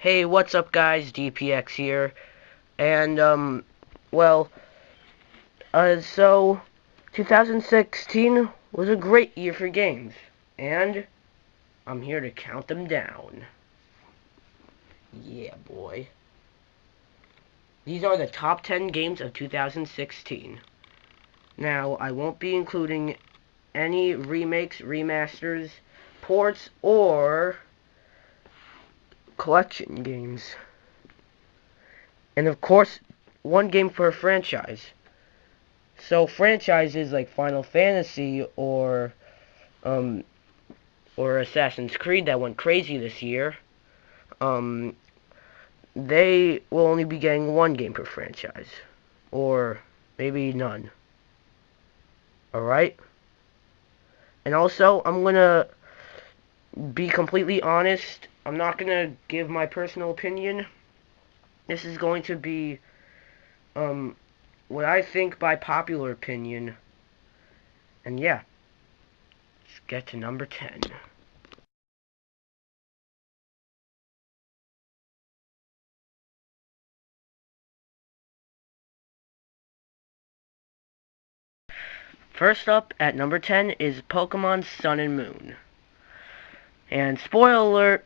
Hey, what's up guys? DPX here. And, well, so 2016 was a great year for games. And I'm here to count them down. Yeah, boy. These are the top 10 games of 2016. Now, I won't be including any remakes, remasters, ports, or collection games. And of course, one game for a franchise. So franchises like Final Fantasy um or Assassin's Creed that went crazy this year, um they will only be getting one game per franchise, or maybe none. All right? And also, I'm going to be completely honest. I'm not going to give my personal opinion. This is going to be um what I think by popular opinion. And yeah, let's get to number 10. First up at number 10 is Pokemon Sun and Moon. And spoiler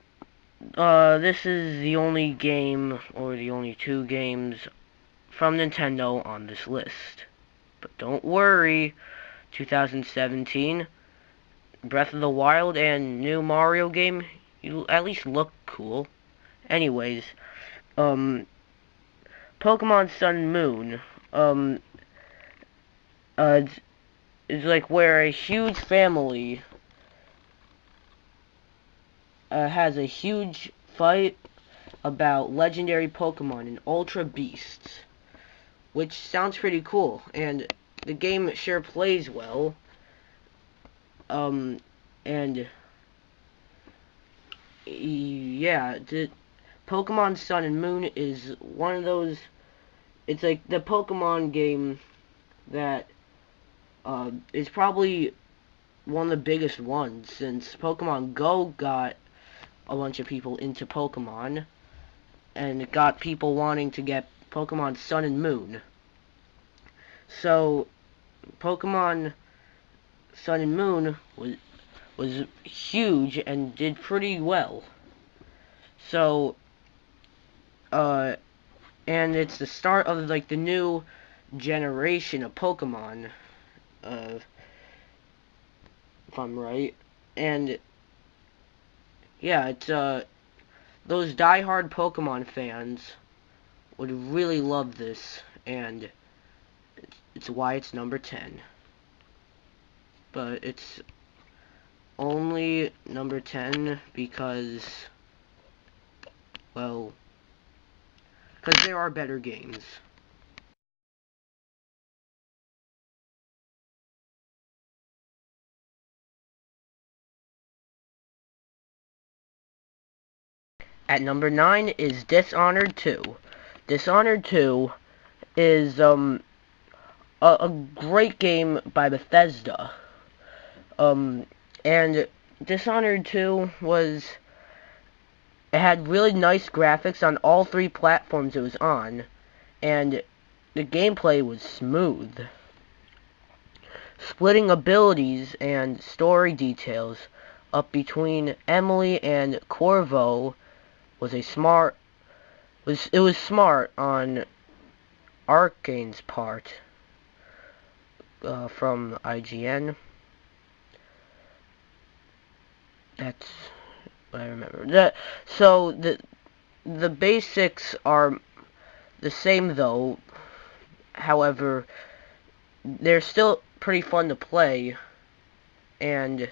alert, this is the only game, or the only two games, from Nintendo on this list. But don't worry, 2017, Breath of the Wild and new Mario game, you at least look cool. Anyways, um, Pokemon Sun and Moon, um, is like where a huge family has a huge fight about legendary Pokemon and Ultra Beasts, which sounds pretty cool, and the game sure plays well. Um, and yeah, the Pokemon Sun and Moon is one of those. It's like the Pokemon game that is probably one of the biggest ones since Pokemon Go got a bunch of people into Pokemon, and it got people wanting to get Pokemon Sun and Moon. So Pokemon Sun and Moon was huge and did pretty well. So uh and it's the start of like the new generation of Pokemon, if I'm right. And yeah, it's those die-hard Pokemon fans would really love this, and it's why it's number 10. But it's only number 10 because, well, because there are better games. At number 9 is Dishonored 2. Dishonored 2 is a great game by Bethesda. Um and Dishonored 2 was it had really nice graphics on all three platforms it was on, and the gameplay was smooth. Splitting abilities and story details up between Emily and Corvo was a smart was smart on Arcane's part, from IGN. That's what I remember. The basics are the same though. However, they're still pretty fun to play, and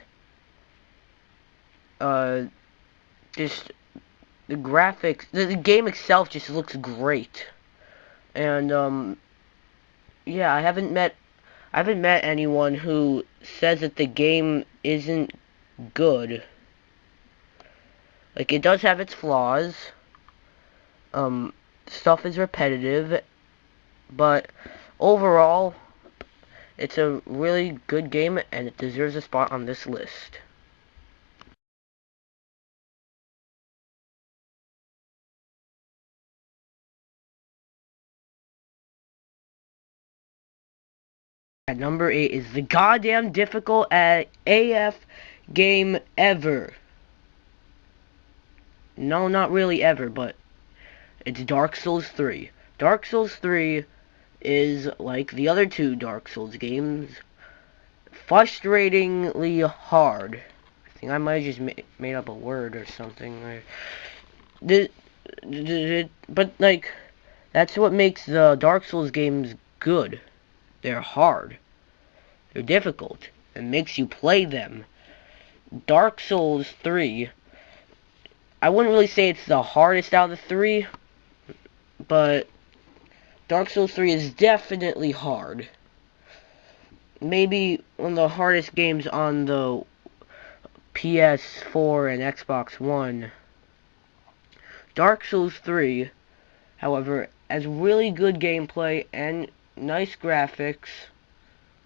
uh, just the graphics, the game itself just looks great. And yeah, I haven't met anyone who says that the game isn't good. Like, it does have its flaws. Um, Stuff is repetitive, but overall, it's a really good game, and it deserves a spot on this list. At number 8 is the goddamn difficult AF game ever. No, not really ever, but it's Dark Souls 3. Dark Souls 3 is like the other two Dark Souls games, frustratingly hard. I think I might have just made up a word or something. But like, that's what makes the Dark Souls games good. They're hard. They're difficult. It makes you play them. Dark Souls 3, I wouldn't really say it's the hardest out of the three, but Dark Souls 3 is definitely hard. Maybe one of the hardest games on the PS4 and Xbox One. Dark Souls 3, however, has really good gameplay and nice graphics,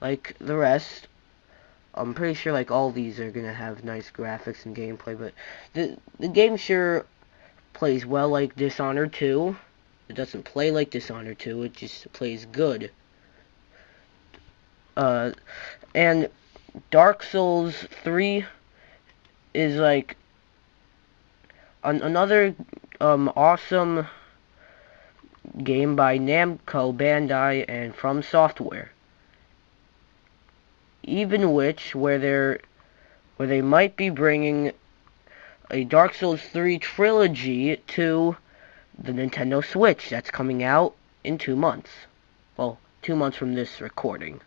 like the rest. I'm pretty sure like all these are gonna have nice graphics and gameplay, but the game sure plays well like Dishonored 2. It doesn't play like Dishonored 2, it just plays good. And Dark Souls 3 is like another awesome game by Namco Bandai and From Software. Even which where they might be bringing a Dark Souls 3 trilogy to the Nintendo Switch that's coming out in 2 months. Well, 2 months from this recording.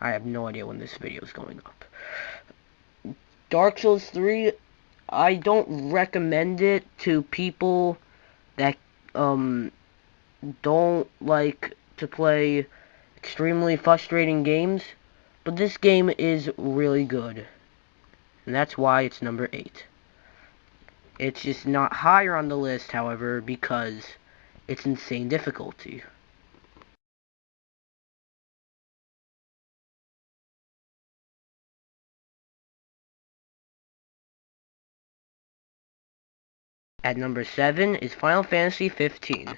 I have no idea when this video is going up. Dark Souls 3, I don't recommend it to people that don't like to play extremely frustrating games, but this game is really good, and that's why it's number 8. It's just not higher on the list, however, because it's insane difficulty. At number 7 is Final Fantasy 15.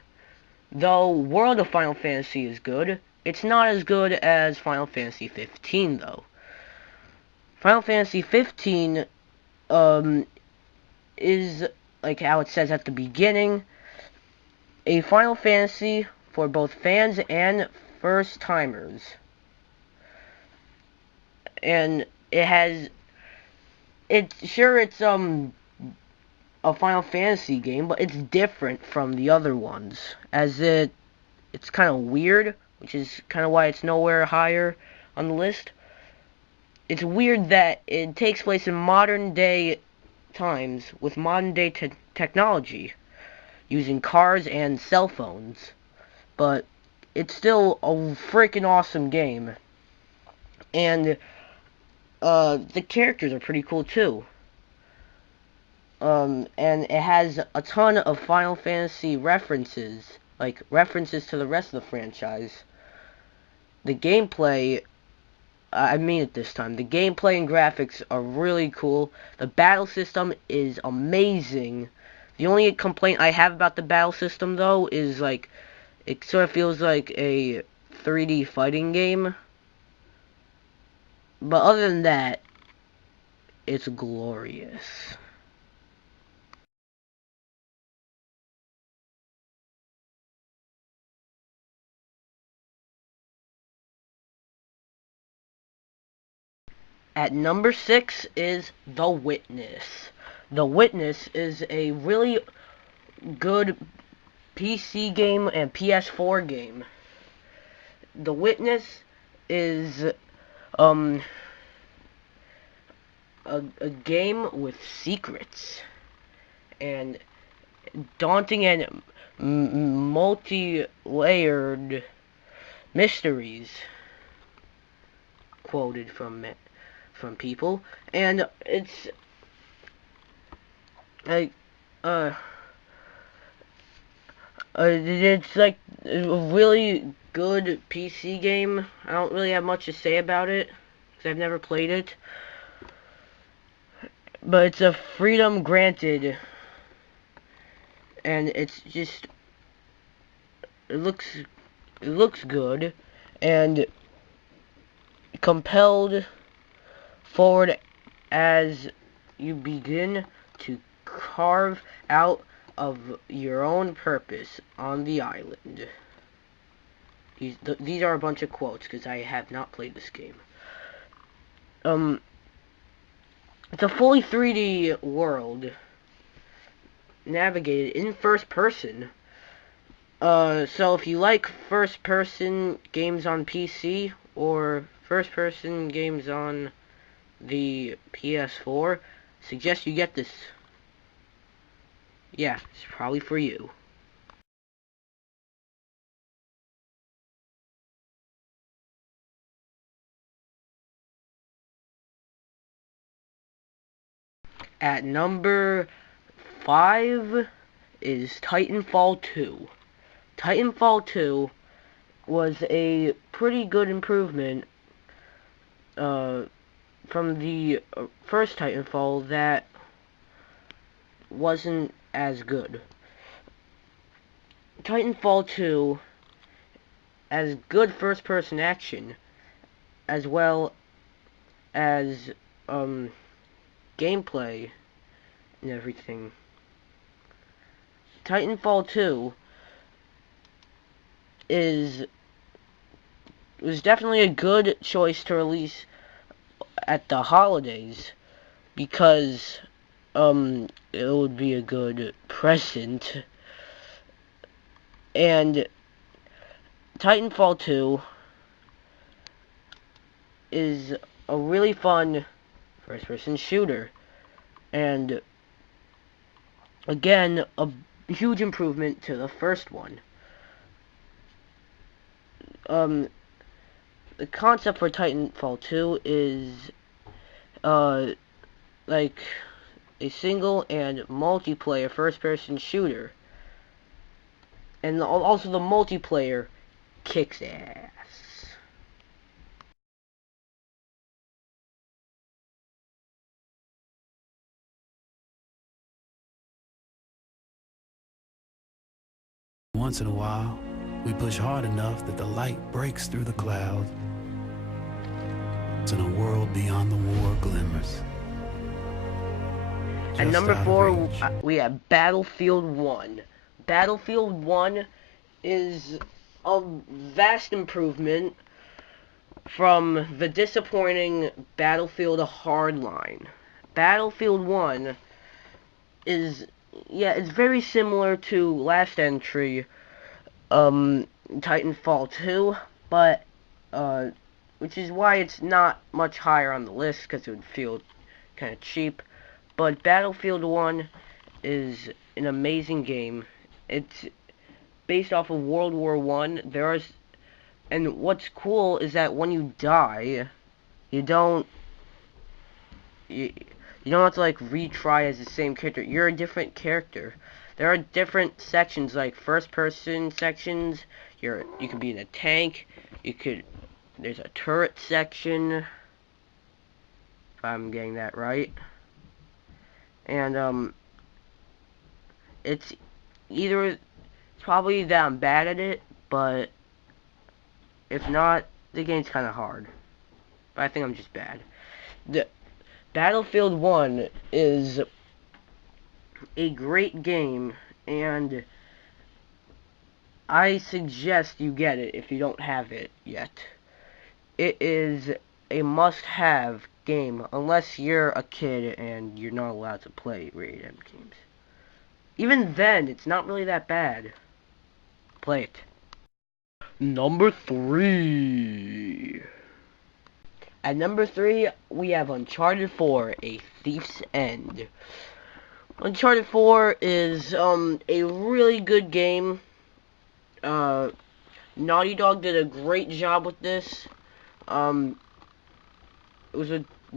Though World of Final Fantasy is good, it's not as good as Final Fantasy 15 though. Final Fantasy 15 is, like how it says at the beginning, a Final Fantasy for both fans and first timers. And it's a Final Fantasy game, but it's different from the other ones, as it's kind of weird, which is kind of why it's nowhere higher on the list. It's weird that it takes place in modern day times with modern day technology, using cars and cell phones, but it's still a freaking awesome game. And the characters are pretty cool too. And it has a ton of Final Fantasy references, like references to the rest of the franchise. The gameplay, I mean it this time, the gameplay and graphics are really cool. The battle system is amazing. The only complaint I have about the battle system, though, is like, it sort of feels like a 3D fighting game. But other than that, it's glorious. At number 6 is The Witness. The Witness is a really good PC game and PS4 game. The Witness is um a game with secrets and daunting and multi-layered mysteries, quoted from people, and like uh it's like a really good PC game. I don't really have much to say about it because I've never played it, but it's a freedom granted, and it's just it looks good, and compelled forward as you begin to carve out of your own purpose on the island. These are a bunch of quotes because I have not played this game. It's a fully 3D world navigated in first person. So if you like first person games on PC or first person games on the PS4, suggest you get this. Yeah, it's probably for you. At number 5 is Titanfall 2. Titanfall 2 was a pretty good improvement from the first Titanfall that wasn't as good. Titanfall 2 has good first-person action, as well as gameplay and everything. Titanfall 2 was definitely a good choice to release at the holidays because it would be a good present. And Titanfall 2 is a really fun first-person shooter, and again, a huge improvement to the first one. The concept for Titanfall 2 is like a single and multiplayer first-person shooter, and also the multiplayer kicks ass. Once in a while, we push hard enough that the light breaks through the clouds, and a world beyond the war glimmers. At number 4, we have Battlefield 1. Battlefield 1 is a vast improvement from the disappointing Battlefield Hardline. Battlefield 1 is, yeah, it's very similar to last entry, Titanfall 2, but, which is why it's not much higher on the list, because it would feel kind of cheap. But Battlefield 1 is an amazing game. It's based off of World War I. And what's cool is that when you die, you don't have to like retry as the same character. You're a different character. There are different sections, like first person sections. You can be in a tank. There's a turret section, if I'm getting that right. And it's probably that I'm bad at it, but if not, the game's kind of hard. But I think I'm just bad. The Battlefield 1 is a great game, and I suggest you get it if you don't have it yet. It is a must-have game, unless you're a kid and you're not allowed to play rated M games. Even then, it's not really that bad. Play it. Number 3. At number 3, we have Uncharted 4, A Thief's End. Uncharted 4 is a really good game. Naughty Dog did a great job with this. It was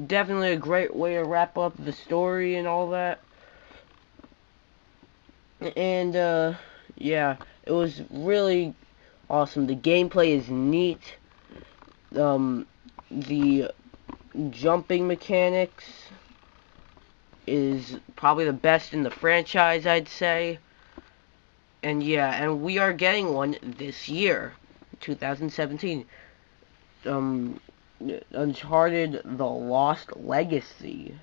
definitely a great way to wrap up the story and all that. And yeah, it was really awesome. The gameplay is neat. The jumping mechanics is probably the best in the franchise, I'd say. And yeah, and we are getting one this year, 2017. Uncharted The Lost Legacy.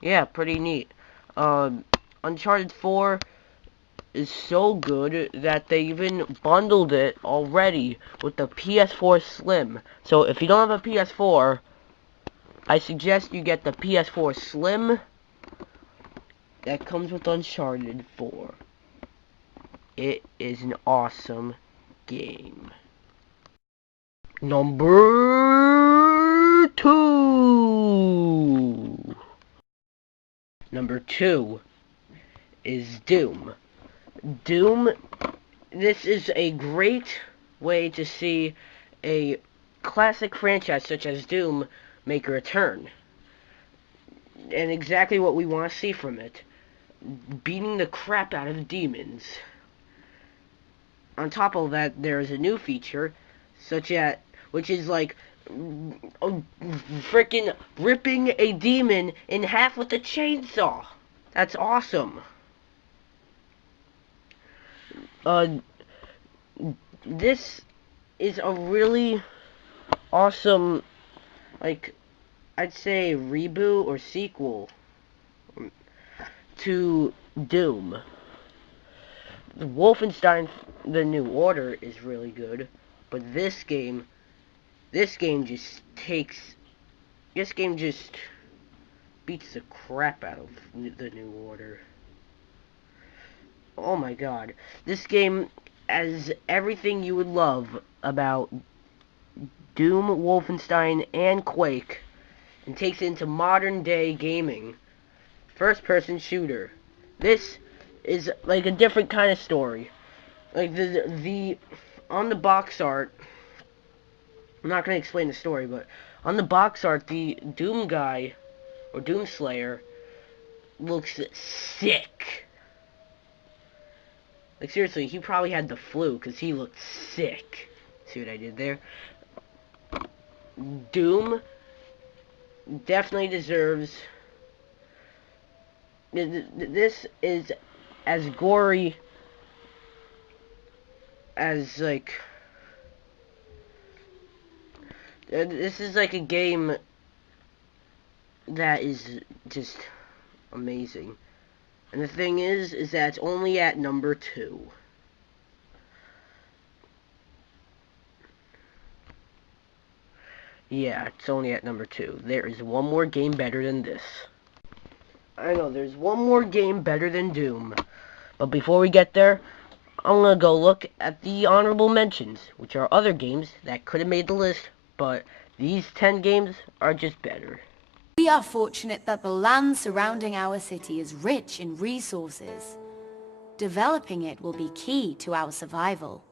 Yeah, pretty neat. Uncharted 4 is so good that they even bundled it already with the PS4 Slim. So if you don't have a PS4, I suggest you get the PS4 Slim that comes with Uncharted 4. It is an awesome game. Number 2. Number 2 is Doom. Doom, this is a great way to see a classic franchise such as Doom make a return. And exactly what we want to see from it. Beating the crap out of demons. On top of that, there's a new feature, which is like freaking ripping a demon in half with a chainsaw. That's awesome. This is a really awesome, like, I'd say reboot or sequel to Doom. Wolfenstein The New Order is really good, but this game just beats the crap out of The New Order. Oh my god. This game has everything you would love about Doom, Wolfenstein, and Quake, and takes it into modern day gaming. First person shooter. This is like a different kind of story. Like the on the box art, I'm not gonna explain the story, but on the box art, the Doom guy or Doom Slayer looks sick. Like seriously, he probably had the flu because he looked sick. See what I did there? Doom definitely deserves. This is as gory as like. This is like a game that is just amazing. And the thing is that it's only at number 2. Yeah, it's only at number 2. There is one more game better than this. I know, there's one more game better than Doom. But before we get there, I'm gonna go look at the honorable mentions, which are other games that could have made the list, but these 10 games are just better. We are fortunate that the land surrounding our city is rich in resources. Developing it will be key to our survival.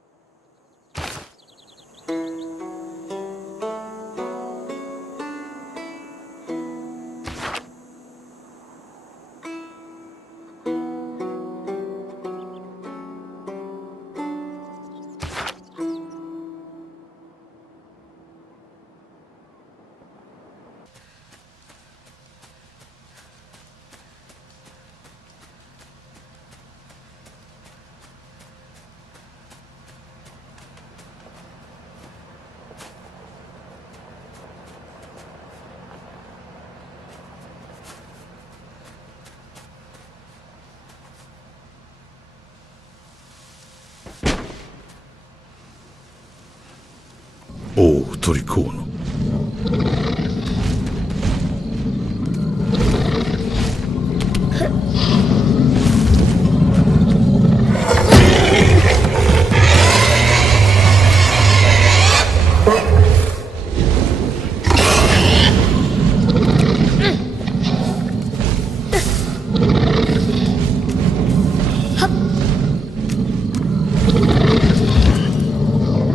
Oh, Torikono.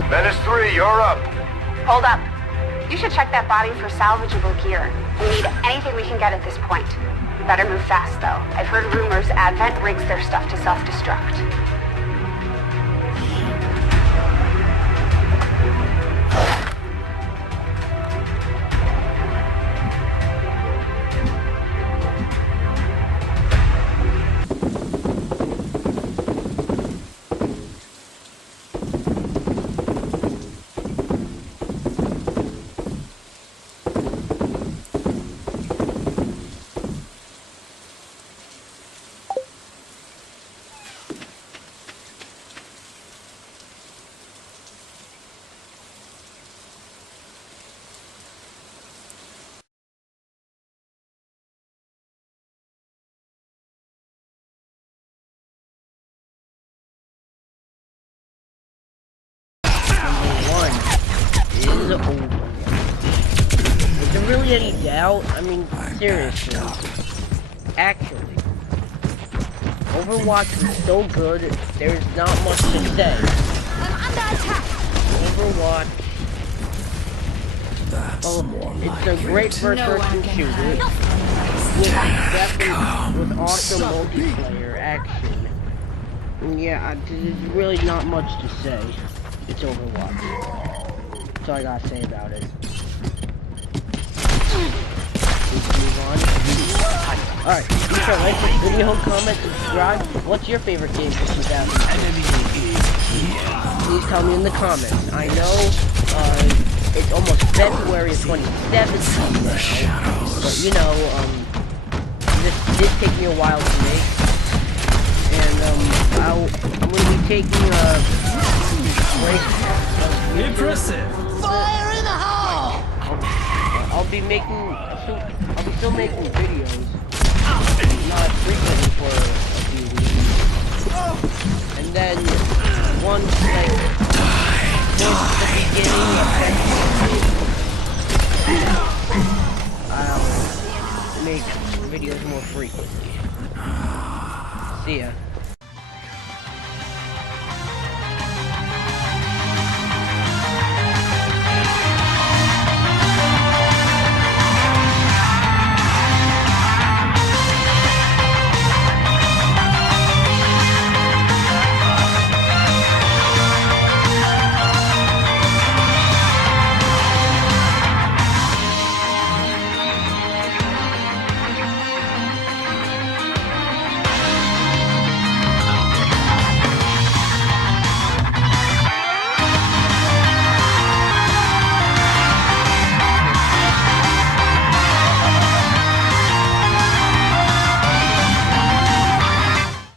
Menace 3, you're up. Hold up. You should check that body for salvageable gear. We need anything we can get at this point. We better move fast, though. I've heard rumors Advent rigs their stuff to self-destruct. any doubt, I mean, seriously, actually, Overwatch was so good, there's not much to say. I'm under attack. Overwatch, it's a great first-person shooter with awesome multiplayer action. Yeah, there's really not much to say. It's Overwatch. That's all I gotta say about it. Let's move on. Alright, be sure to like this video, comment, subscribe. What's your favorite game for 2010? Please tell me in the comments. I know, it's almost February of 2017 now, but you know, this did take me a while to make, and I'm going to be taking a break. Impressive! Fire in the hole! I'll be still making videos, not frequently for a few weeks, and then once like towards the beginning of February, I'll make videos more frequently. See ya.